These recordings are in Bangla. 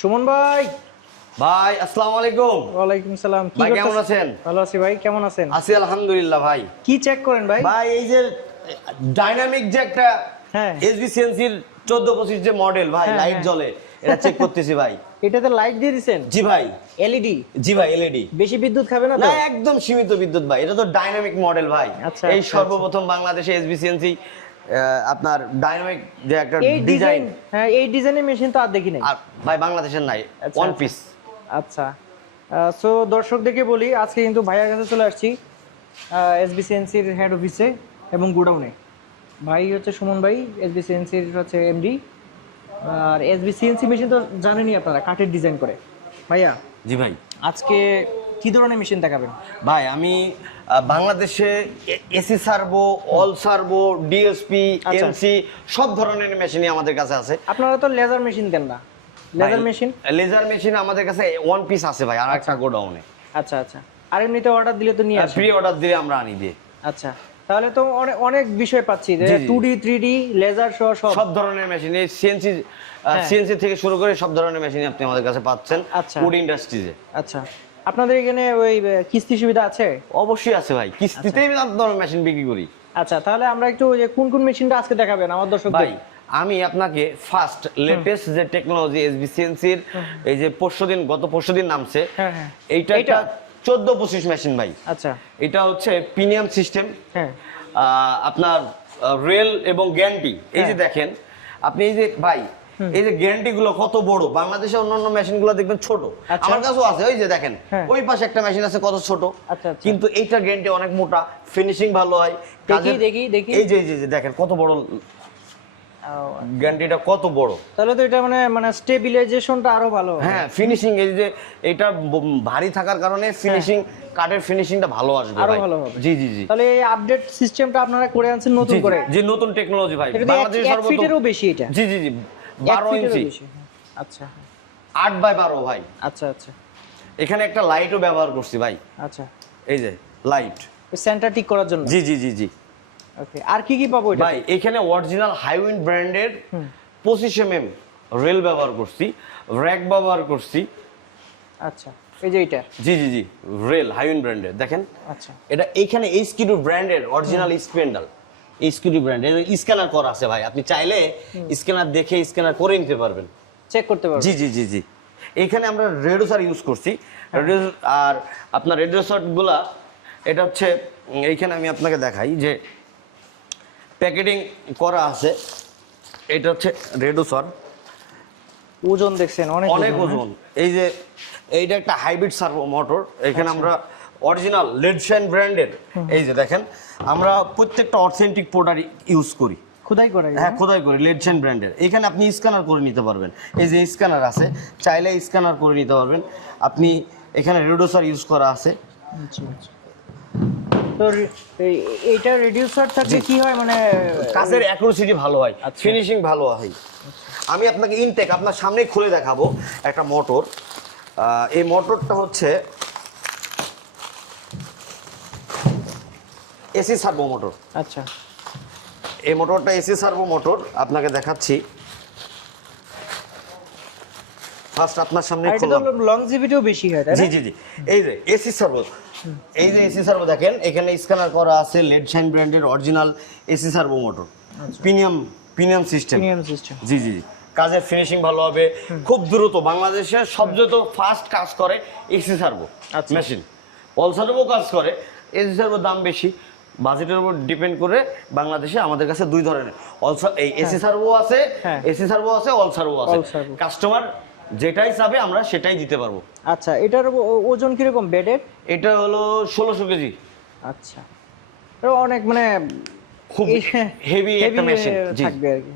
সুমন ভাই। ভাই আসসালামু আলাইকুম। ওয়ালাইকুম সালাম। কি ভাই কেমন করতেছেন? আছেন? ভালো আছি ভাই, কেমন আছেন? আছি আলহামদুলিল্লাহ ভাই। কি চেক করেন ভাই? ভাই এই যে ডাইনামিক যে একটা হ্যাঁ। এসবিসিএনসির 14-25 যে মডেল ভাই, হ্যাঁ, লাইট হ্যাঁ। জ্বলে, এটা চেক করতেছি ভাই। এটাতে লাইট দিয়ে দিছেন? জি ভাই। এলইডি? জি ভাই, এলইডি। বেশি বিদ্যুৎ খাবে না না, তো? একদম সীমিত বিদ্যুৎ ভাই, এটা তো ডাইনামিক মডেল ভাই। আচ্ছা, এই আচ্ছা, সর্বপ্রথম বাংলাদেশে এসবিসিএনসি আপনার ডাইনামিক যে একটা এই ডিজাইন, ডিজাইন, হ্যাঁ এই ডিজাইনের মেশিন তো আর দেখি নাই। আর ভাই বাংলাদেশের নাই, আচ্ছা, ওয়ান আচ্ছা। পিস। আচ্ছা, সো দর্শকদেরকে বলি, আজকে কিন্তু ভাইয়ার কাছে চলে আসছি এসবিসিএনসির হেড অফিসে এবং গোডাউনে। ভাই হচ্ছে সুমন ভাই, এসবিসিএনসির হচ্ছে এমডি। আর এসবিসিএনসি মেশিন তো জানেনই আপনারা, কাঠের ডিজাইন করে। ভাইয়া জি ভাই। আজকে কি ধরনের মেশিন দেখাবেন? ভাই আমি বাংলাদেশে AC servo, all servo, DSP, আচ্ছা। এমসি সব ধরনের মেশিনই আমাদের কাছে আছে। আপনারা তো লেজার মেশিন দেন না? Laser machine? লেজার মেশিন আমাদের কাছে ওয়ান পিস আছে ভাই, আর একটা গোডাউনে। আচ্ছা আচ্ছা। আর এমনিতে অর্ডার দিলে তো নিয়ে আসেন? প্রি অর্ডার দিয়ে আমরা আনি দিয়ে। আচ্ছা, তাহলে তো অনেক অনেক বিষয় পাচ্ছি যে জি, জি। 2D 3D লেজার সহ সব। সব ধরনের মেশিন, এই সিএনসি হ্যাঁ। সিএনসি থেকে শুরু করে সব ধরনের মেশিন আপনি আমাদের কাছে পাচ্ছেন আচ্ছা। ফুড ইন্ডাস্ট্রিজে। আচ্ছা, আপনাদের এখানে ওই কিস্তি সুবিধা আছে? অবশ্যই আছে ভাই, কিস্তিতেই সব ধরনের মেশিন বিক্রি করি। আচ্ছা, তাহলে আমরা একটু ওই যে কোন কোন মেশিনটা আজকে দেখাবেন আমার দর্শকদের? ভাই আমি আপনাকে ফার্স্ট লেটেস্ট যে টেকনোলজি এসবিসিএনসির এই যে গত পরশুদিন নামছে, হ্যাঁ, হ্যাঁ। এইটা একটা 14-25 মেশিন ভাই। আচ্ছা। এটা হচ্ছে প্রিমিয়াম সিস্টেম। হ্যাঁ। আপনার রেল এবং গ্যারান্টি, এই যে হ্যাঁ। দেখেন আপনি, এই যে ভাই এই যে গ্যারান্টি গুলো কত বড়, বাংলাদেশে অন্যান্য মেশিন গুলো দেখবেন ছোট, আচ্ছা। আমার কাছেও আছে, ওই যে দেখেন হ্যাঁ। ওই পাশে একটা মেশিন আছে কত ছোট, আচ্ছা, আচ্ছা। কিন্তু এইটার গ্যারান্টি অনেক মোটা, ফিনিশিং ভালো হয়। দেখি। এই যে দেখেন কত বড় গ্যারান্টিটা, কত বড়। তাহলে তো এটা মানে স্টেবিলাইজেশনটা আরো ভালো হবে। হ্যাঁ, ফিনিশিং, এই যে এটা ভারী থাকার কারণে ফিনিশিং, কাঠের ফিনিশিংটা ভালো আসবে আরো ভাই। ভালো হবে। জি জি জি। তাহলে এই আপডেট সিস্টেমটা আপনারা করে আনছেন নতুন করে? যে নতুন টেকনোলজি ভাই, এটা তো বাংলাদেশের এক সর্বপ্রথম। ফিটেরও বেশি এটা? জি জি জি, 12 ইঞ্চি। আচ্ছা 8x12 ভাই। আচ্ছা আচ্ছা এখানে একটা লাইটও ব্যবহার করছি ভাই, আচ্ছা। এই যে লাইট। সেন্টার ঠিক করার জন্য? জি জি জি জি। ওকে, আর কি পাবো এটা? ভাই এখানে অরিজিনাল হাইউইন্ড ব্র্যান্ডের 25 mm রেল ব্যবহার করছি, র‍্যাক ব্যবহার করছি। আচ্ছা, এই যে এটা? জি জি জি, রেল হাইউইন্ড ব্র্যান্ডের দেখেন। আচ্ছা। এটা এইখানে এইচকিউ ব্র্যান্ডের অরিজিনাল স্পেন্ডাল, এইচকিউ ব্র্যান্ডের স্ক্যানার করা আছে ভাই, আপনি চাইলে স্ক্যানার দেখে স্ক্যানার করে নিতে পারবেন, চেক করতে পারবেন। জি জি জি জি। এখানে আমরা রেডিওসার ইউজ করছি, আর আপনার রেডিওসার গুলা, এটা হচ্ছে এইখানে আমি আপনাকে দেখাই যে প্যাকেটিং করা আছে, এটা হচ্ছে রেডিওসার। ওজন দেখছেন? অনেক ওজন। এই যে এইটা একটা হাইব্রিড সার্ভো মোটর, এখানে আমরা অরিজিনাল লেডশাইন ব্র্যান্ডের, এই যে দেখেন আমরা প্রত্যেকটা অথেন্টিক প্রোডাক্ট ইউজ করি, খোদাই করা? হ্যাঁ খোদাই করি, লেডশাইন ব্র্যান্ডের। এখানে আপনি স্ক্যানার করে নিতে পারবেন, এই যে স্ক্যানার আছে, চাইলে স্ক্যানার করে নিতে পারবেন আপনি। এখানে রেডিওসার ইউজ করা আছে। আচ্ছা আচ্ছা। তো এইটা রেডিউসার থাকলে কি হয়, মানে কাজের অ্যাকুরেসিটি ভালো হয়, আচ্ছা। ফিনিশিং ভালো হয়। আমি আপনাকে ইনটেক আপনার সামনেই খুলে দেখাবো একটা মোটর। এই মোটরটা হচ্ছে এসি সার্ভো মোটর। আচ্ছা। এই মোটরটা এসি সার্ভো মোটর, আপনাকে দেখাচ্ছি। ফার্স্ট আপনার সামনে এটা তো লংজিভিটিও বেশি হয়, তাই না? জি জি জি। এই যে এসি সার্ভো, এই যে এসি সার্ভো দেখেন, এখানে স্ক্যানার করা আছে, লেডশাইন ব্র্যান্ডের original AC servo motor, premium system. Premium system. জি জি জি। কাজের ফিনিশিং ভালো হবে, খুব দ্রুত। বাংলাদেশের সবচেয়ে তো ফাস্ট কাজ করে AC servo machine, all servo কাজ করে, এসি সার্ভোর দাম বেশি, বাজেটের উপর ডিপেন্ড করে। বাংলাদেশে আমাদের কাছে দুই ধরনের এই এসি সার্ভো আছে, এসি সার্ভো আছে, অল সার্ভো আছে। কাস্টমার যেটাই চাবে আমরা সেটাই দিতে পারবো। আচ্ছা, এটার ওজন কিরকম বেডের? এটা হলো 1600 কেজি। আচ্ছা, এটা অনেক মানে খুব হেভি একটা মেশিন থাকবে আর কি।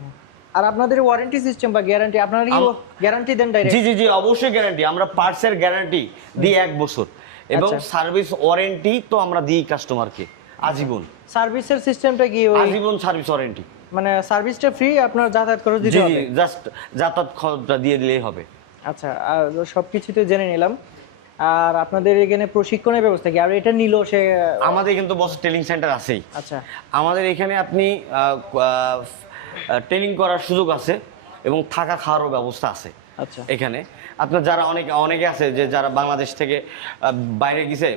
আর আপনাদের ওয়ারেন্টি সিস্টেম বা গ্যারান্টি, আপনারা কি গ্যারান্টি দেন ডাইরেক্ট? জি জি জি, অবশ্যই গ্যারান্টি। আমরা পার্টসের গ্যারান্টি দিই 1 বছর, এবং সার্ভিস ওয়ারেন্টি তো আমরা দিই কাস্টমারকে আজীবন। সার্ভিসের সিস্টেমটা কি? আজীবন সার্ভিস ওয়ারেন্টি, মানে সার্ভিসটা ফ্রি, আপনার যাতায়াত খরচ দিতে হবে? জি জি, জাস্ট যাতায়াত খরচটা দিয়ে দিলেই হবে। আচ্ছা, আর সবকিছু তো জেনে নিলাম। আর আপনাদের এখানে প্রশিক্ষণের ব্যবস্থা কি? আর এটা নিলো সে? আমাদের কিন্তু বস ট্রেনিং সেন্টার আছেই। আচ্ছা, আমাদের এখানে আপনি ট্রেনিং করার সুযোগ আছে এবং থাকা খাওয়ারও ব্যবস্থা আছে। আচ্ছা এখানে আপনার যারা অনেকে আছে যে যারা বাংলাদেশ থেকে বাইরে গেছে,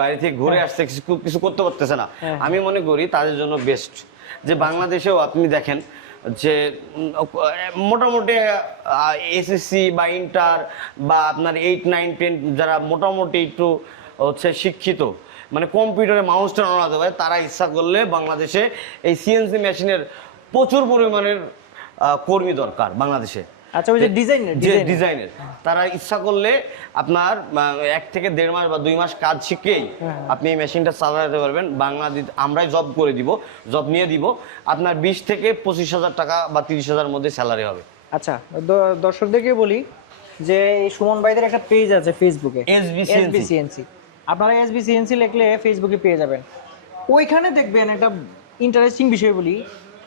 বাইরে থেকে ঘুরে আসছে, কিছু করতে পারতেছে না, আমি মনে করি তাদের জন্য বেস্ট যে বাংলাদেশেও আপনি দেখেন যে মোটামুটি এসএসসি বা ইন্টার বা আপনার 8, 9, 10 যারা মোটামুটি একটু হচ্ছে শিক্ষিত, মানে কম্পিউটারে মাউসটা নাড়াতে পারে, তারা ইচ্ছা করলে বাংলাদেশে এই সিএনসি মেশিনের প্রচুর পরিমাণের কর্মী দরকার বাংলাদেশে। আচ্ছা, ওই যে ডিজাইনের তারা ইচ্ছা করলে আপনার 1 থেকে 1.5 মাস বা 2 মাস কাজ শিখেই আপনি এই মেশিনটা চালাতে পারবেন। বাংলাদেশ আমরাই জব করে দিব, জব নিয়ে দিব, আপনার 20 থেকে 25,000 টাকা বা 30,000 মধ্যে স্যালারি হবে। আচ্ছা, দর্শকদেরকে বলি যে এই সুমন ভাইদের একটা পেজ আছে ফেসবুকে, এসবিসিএনসি। আপনারা এসবিসিএনসি লিখলে ফেসবুকে পেয়ে যাবেন। ওইখানে দেখবেন একটা ইন্টারেস্টিং বিষয় বলি,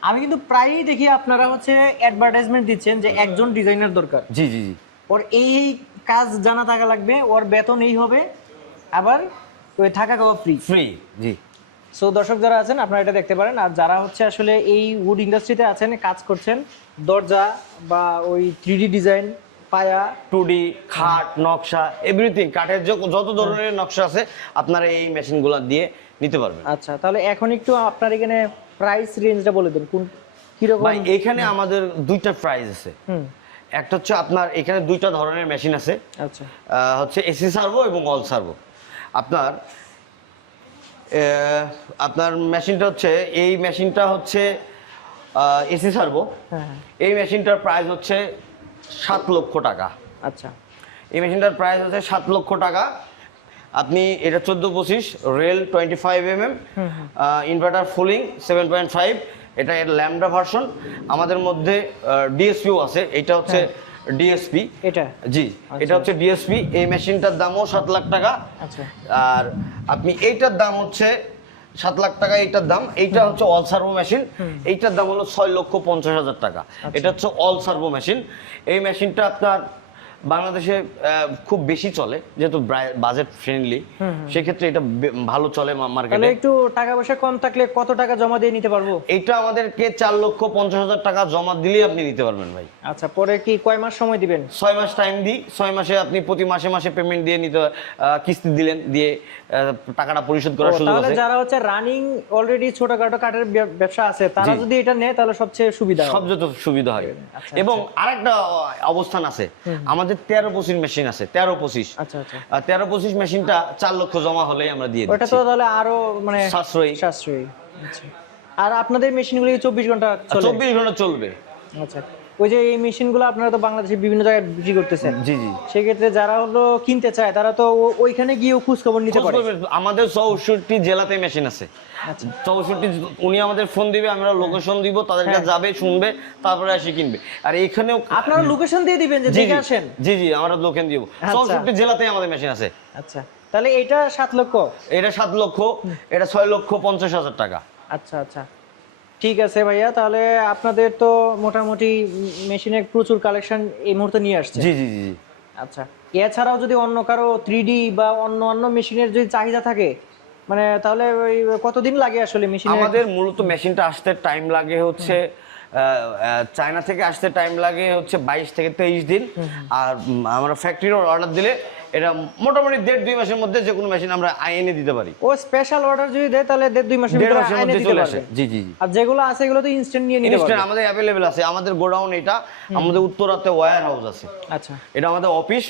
আমি কিন্তু প্রায়ই দেখি আপনারা হচ্ছে অ্যাডভার্টাইজমেন্ট দিচ্ছেন যে একজন ডিজাইনার দরকার। জি জি জি, ওর এই কাজ জানা থাকা লাগবে, ওর বেতন এই হবে, আবার ওই থাকা খাওয়া ফ্রি। জি। সো দর্শক যারা আছেন আপনারা এটা দেখতে পারেন। আর যারা হচ্ছে আসলে এই উড ইন্ডাস্ট্রিতে আছেন, কাজ করছেন, দরজা বা ওই 3D ডিজাইন, পায়া, 2D, খাট, নকশা, এভরিথিং, কাঠের যত ধরনের নকশা আছে আপনারা এই মেশিনগুলো দিয়ে নিতে পারবেন। আচ্ছা, তাহলে এখন একটু আপনার এখানে প্রাইস রেঞ্জটা বলে দেন, কোন কিরকম? ভাই এখানে আমাদের 2টা প্রাইস আছে। একটা হচ্ছে আপনার এখানে 2টা ধরনের মেশিন আছে। আচ্ছা, হচ্ছে এসি সার্ভো এবং অল সার্ভো। আপনার মেশিনটা হচ্ছে, এই মেশিনটা হচ্ছে এসি সার্ভো। এই মেশিনটার প্রাইস হচ্ছে 7 লক্ষ টাকা। আচ্ছা, এই মেশিনটার প্রাইস হচ্ছে 7 লক্ষ টাকা। আপনি এটা 14-25 রেল 25 mm, ইনভার্টার ফুলিং 7.5, এটা এর ল্যামডা ভার্সন। আমাদের মধ্যে ডিএসপিও আছে, এটা হচ্ছে ডিএসপি। এটা জি, এটা হচ্ছে ডিএসপি। এই মেশিনটার দামও 7 লাখ টাকা। আচ্ছা, আর আপনি এইটার দাম হচ্ছে 7 লাখ টাকা, এইটার দাম। এইটা হচ্ছে অল সার্ভো মেশিন, এইটার দাম হলো 6,50,000 টাকা। এটা হচ্ছে অল সার্ভো মেশিন। এই মেশিনটা আপনার বাংলাদেশে খুব বেশি চলে, যেহেতু বাজেট ফ্রেন্ডলি, সেক্ষেত্রে এটা ভালো চলে মার্কেটে। তাহলে একটু টাকা পয়সা কম থাকলে কত টাকা জমা দিয়ে নিতে পারবো? এটা আমাদেরকে 4,50,000 টাকা জমা দিলেই আপনি নিতে পারবেন ভাই। আচ্ছা, পরে কি কয় মাস সময় দিবেন? 6 মাস টাইম দিই। 6 মাসে আপনি প্রতি মাসে মাসে পেমেন্ট দিয়ে নিতে, কিস্তি দিলেন, দিয়ে টাকাটা পরিশোধ করার সুযোগ আছে। তাহলে যারা হচ্ছে রানিং অলরেডি ছোটখাটো কাঠের ব্যবসা আছে, তারা যদি এটা নেয় তাহলে সবচেয়ে সুবিধা হবে, সবচেয়ে সুবিধা হয়। এবং আরেকটা অবস্থান আছে, আমাদের 13-25 মেশিন আছে। 13-25, আচ্ছা আচ্ছা, 13-25 মেশিনটা 4 লক্ষ জমা হলেই আমরা দিয়ে দিচ্ছি। ওটা তো তাহলে আরো মানে সাশ্রয়ী। আচ্ছা, আর আপনাদের মেশিনগুলো 24 ঘন্টা চলে? 24 ঘন্টা চলবে। আচ্ছা, ওই যে এই মেশিনগুলো আপনারা তো বাংলাদেশে বিভিন্ন জায়গায় বিক্রি করতেছেন। জি জি, সেক্ষেত্রে যারা হলো কিনতে চায় তারা তো ওইখানে গিয়ে খোঁজ খবর নিতে পারে। আমাদের 64 জেলাতে মেশিন আছে। আচ্ছা, 64, উনি আমাদের ফোন দিবে, আমরা লোকেশন দিব, তাদের কাছে যাবে, শুনবে, তারপরে এসে কিনবে। আর এখানেও আপনারা লোকেশন দিয়ে দিবেন যে দেখে আসেন? জি জি, আমরা লোকেশন দিব। 64 জেলাতে আমাদের মেশিন আছে। আচ্ছা, তাহলে এটা 7 লক্ষ, এটা 7 লক্ষ, এটা 6,50,000 টাকা। আচ্ছা আচ্ছা, ঠিক আছে ভাইয়া। তাহলে আপনাদের তো মোটামুটি মেশিনের প্রচুর কালেকশন এই মুহূর্তে নিয়ে আসছে। জি জি জি। আচ্ছা, এছাড়াও যদি অন্য কারো 3D বা অন্য মেশিনের যদি চাহিদা থাকে, মানে তাহলে ওই কতদিন লাগে আসলে মেশিন? আমাদের মূলত মেশিনটা আসতে টাইম লাগে হচ্ছে, চায়না থেকে আসতে টাইম লাগে হচ্ছে 22 থেকে 23 দিন। আর আমরা ফ্যাক্টরির অর্ডার দিলে এটা মোটামুটি 1.5-2 মাসের মধ্যে যে কোনো মেশিন আমরা এনে দিতে পারি। ও স্পেশাল অর্ডার যদি দেয় তাহলে 1.5-2 মাসের মধ্যে এনে দিতে চলে পারবে? আসে। জি জি জি। আর যেগুলো আছে এগুলো তো ইনস্ট্যান্ট নিয়ে নিতে পারবে? আমাদের অ্যাভেলেবেল আছে। আমাদের গোডাউন এটা, আমাদের উত্তরাতে ওয়্যার হাউস আছে। আচ্ছা, এটা আমাদের অফিস,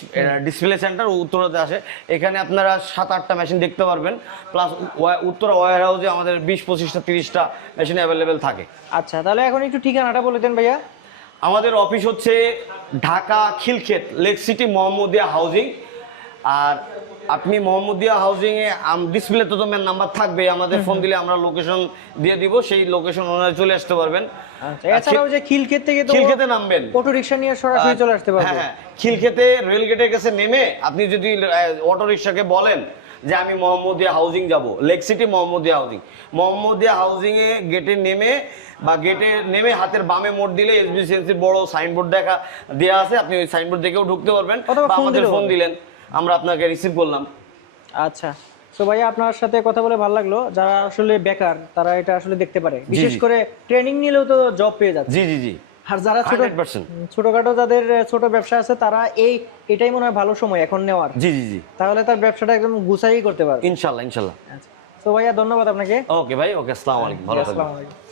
ডিসপ্লে সেন্টার উত্তরাতে আসে। এখানে আপনারা 7-8টা মেশিন দেখতে পারবেন। প্লাস উত্তরা ওয়্যার হাউসে আমাদের 20-25টা 30টা মেশিন অ্যাভেলেবেল থাকে। আচ্ছা, তাহলে এখন একটু ঠিকানাটা বলে দেন ভাইয়া। আমাদের অফিস হচ্ছে Dhaka Khilkhet, Lake City, Mohammadia housing. আর আপনি মোহাম্মদিয়া হাউজিং এ ডিসপ্লেতে তো মেন নাম্বার থাকবে, আমাদের ফোন দিলে আমরা লোকেশন দিয়ে দিব, সেই লোকেশন অনুযায়ী চলে আসতে পারবেন। আচ্ছা, এছাড়াও যে খিলক্ষেত থেকে তো খিলক্ষেতে নামবেন, অটো রিকশা নিয়ে সরাসরি চলে আসতে পারবে। হ্যাঁ, খিলক্ষেতে রেল গেটের কাছে নেমে আপনি যদি অটো রিকশাকে বলেন যে আমি মোহাম্মদিয়া হাউজিং যাব, Lake City Mohammadia housing, Mohammadia housing এ গেটে নেমে বা গেটে নেমে হাতের বামে মোড় দিলে এসবিসিএনসির বড় সাইনবোর্ড দেয়া আছে, আপনি ওই সাইনবোর্ড দেখেও ঢুকতে পারবেন। বা আমাদের ফোন দিলেন, আমরা আপনাকে রিসিভ করলাম। আচ্ছা, তো ভাইয়া আপনার সাথে কথা বলে ভালো লাগলো। যারা আসলে বেকার তারা এটা আসলে দেখতে পারে, বিশেষ করে ট্রেনিং নিলেও তো জব পেয়ে যাচ্ছে। জি জি জি, আর যারা ছোট 100%। ছোটখাটো যাদের ছোট ব্যবসা আছে তারা এটাই মনে হয় ভালো সময় এখন নেওয়ার, জি জি জি, তাহলে তার ব্যবসাটা একদম গুছাই করতে পারবে। ইনশাল্লাহ ইনশাল্লাহ। তো ভাইয়া ধন্যবাদ আপনাকে। ওকে ভাই, ওকে, আসসালামু আলাইকুম, ভালো থাকবেন। আসসালামু আলাইকুম।